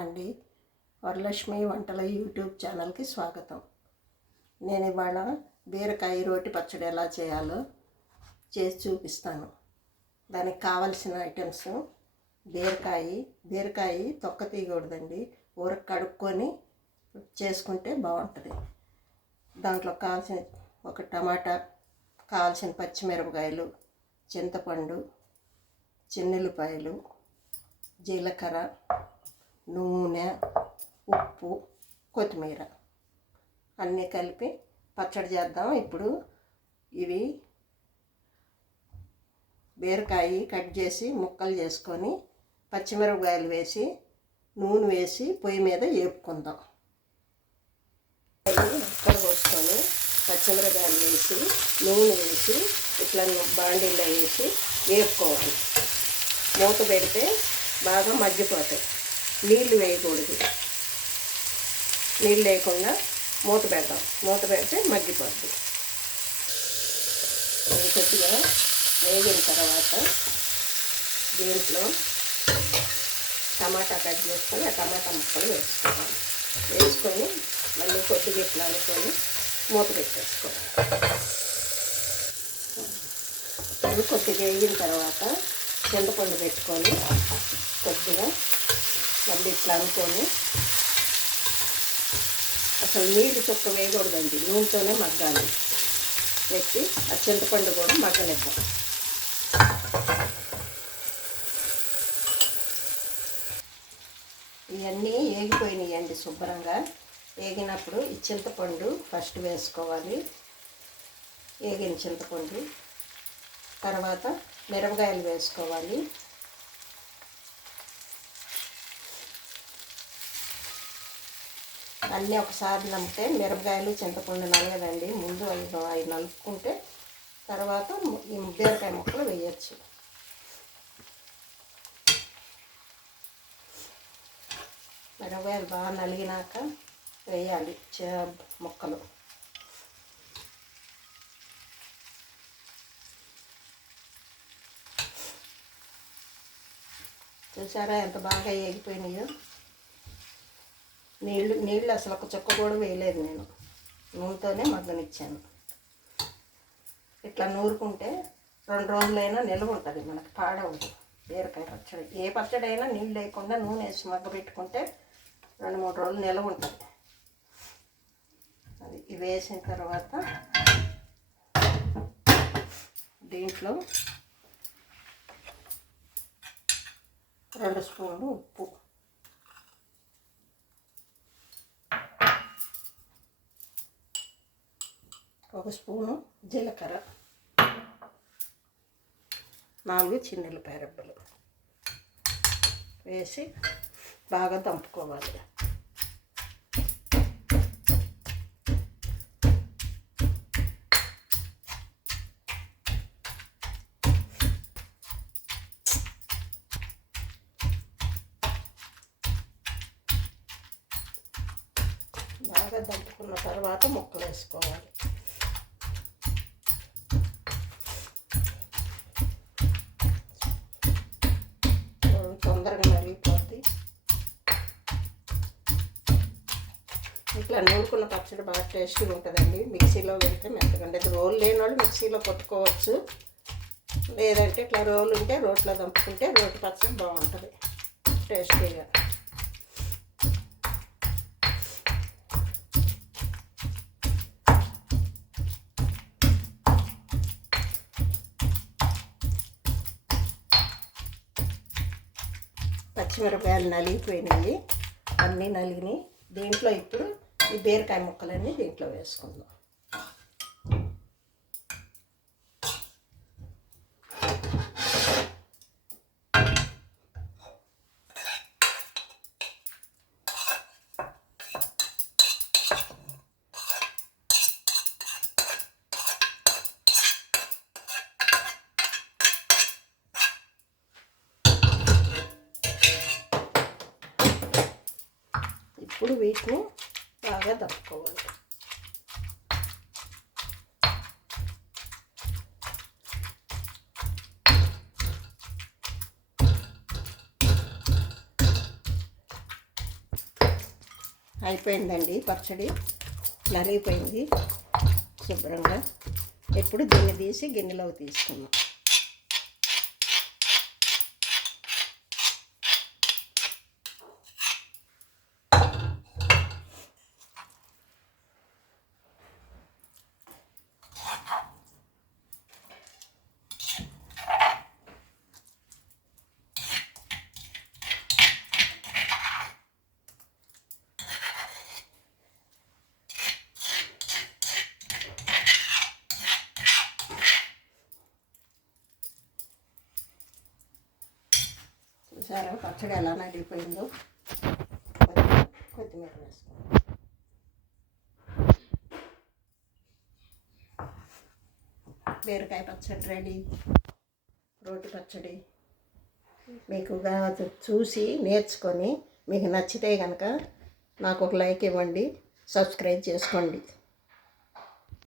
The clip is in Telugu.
అండి, వరలక్ష్మి వంటల యూట్యూబ్ ఛానల్కి స్వాగతం. నేను ఇవాళ బీరకాయ రోటి పచ్చడి ఎలా చేయాలో చేసి చూపిస్తాను. దానికి కావలసిన ఐటమ్స్: బీరకాయ తొక్క తీయకూడదండి, ఊరకు కడుక్కొని చేసుకుంటే బాగుంటుంది. దాంట్లో కావాల్సిన ఒక టమాటా, కావాల్సిన పచ్చిమిరపకాయలు, చింతపండు, చిన్నుల్లిపాయలు, జీలకర్ర, నూనె, ఉప్పు, కొత్తిమీర అన్నీ కలిపి పచ్చడి చేద్దాం. ఇప్పుడు ఇవి బీరకాయ కట్ చేసి ముక్కలు చేసుకొని పచ్చిమిరపకాయలు వేసి నూనె వేసి పొయ్యి మీద వేపుకుందాం. ముక్కలు పోసుకొని పచ్చిమిరపకాయలు వేసి నూనె వేసి ఇట్లా బాండీలో వేసి వేపుకోవాలి. మూత పెడితే బాగా మగ్గిపోతాయి. నీళ్ళు వేయకూడదు, నీళ్ళు వేయకుండా మూత పెడదాం. మూత పెడితే మగ్గిపోద్ది. అది కొద్దిగా వేగిన తర్వాత దీంట్లో టమాటా కట్ చేసుకొని ఆ టమాటా ముక్కలు వేసుకోవాలి. వేసుకొని మళ్ళీ కొద్దిగా ఇట్లా అనుకొని మూత పెట్టేసుకోవాలి. అది కొద్దిగా వేగిన తర్వాత చింతపండు పెట్టుకొని కొద్దిగా మళ్ళీ ఇట్లా అనుకొని, అసలు నీళ్ళు చుక్క వేయకూడదండి, నూనెతోనే మగ్గాలి. పెట్టి ఆ చింతపండు కూడా మగ్గనిద్దాం. ఇవన్నీ వేగిపోయినాయండి శుభ్రంగా. వేగినప్పుడు ఈ చింతపండు ఫస్ట్ వేసుకోవాలి. వేగిన చింతపండు తర్వాత మిరపకాయలు వేసుకోవాలి. అన్నీ ఒకసారి నలిపితే మిరపకాయలు చింతపండు నలగదండి. ముందు అవి నలుపుకుంటే తర్వాత ఈ బీరకాయ ముక్కలు వేయచ్చు. మిరపకాయలు బాగా నలిగినాక వేయాలి ముక్కలు. చూసారా ఎంత బాగా వేగిపోయినాయో. నీళ్ళు అసలు ఒక చుక్క కూడా వేయలేదు, నేను నూనెతోనే మగ్గనిచ్చాను. ఇట్లా నూరుకుంటే 2 రోజులైనా నిల్వ ఉంటుంది, మనకు పాడవదు బీరకాయ పచ్చడి. ఏ పచ్చడి అయినా నీళ్ళు లేకుండా నూనె వేసి మగ్గ పెట్టుకుంటే 2-3 రోజులు నిల్వ ఉంటుంది. అది ఇవి వేసిన తర్వాత దీంట్లో 2 స్పూన్లు ఉప్పు, 1 స్పూను జీలకర్ర, 4 చిన్నుల్లిపాయ రెబ్బలు వేసి బాగా దంపుకోవాలి. బాగా దంపుకున్న తర్వాత ముక్కలు వేసుకోవాలి. తొందరగా నలిగిపోద్ది. ఇట్లా నూరుకున్న పచ్చడి బాగా టేస్టీగా ఉంటుందండి. మిక్సీలో పెడితే మెత్తగండి. రోలు లేని వాళ్ళు మిక్సీలో కొట్టుకోవచ్చు, లేదంటే ఇట్లా రోలు ఉంటే రోట్లో దంపుకుంటే రోటి పచ్చడి బాగుంటుంది టేస్టీగా. పచ్చిమిరపకాయలు నలిగిపోయినాయి, అన్నీ నలిగినాయి. దీంట్లో ఇప్పుడు ఈ బీరకాయ ముక్కలన్నీ దీంట్లో వేసుకుందాం. ఇప్పుడు వీటిని బాగా దంపుకోవాలి. అయిపోయిందండి పచ్చడి, నలిగిపోయింది శుభ్రంగా. ఇప్పుడు దీన్ని తీసి గిన్నెలోకి తీసుకున్నాం. చూసారా పచ్చడి ఎలా నలిగిపోయిందో. కొత్తిమీర వేసుకోండి. బీరకాయ పచ్చడి రెడీ. రోటి పచ్చడి మీకు చూసి నేర్చుకొని మీకు నచ్చితే కనుక నాకు ఒక లైక్ ఇవ్వండి, సబ్స్క్రైబ్ చేసుకోండి.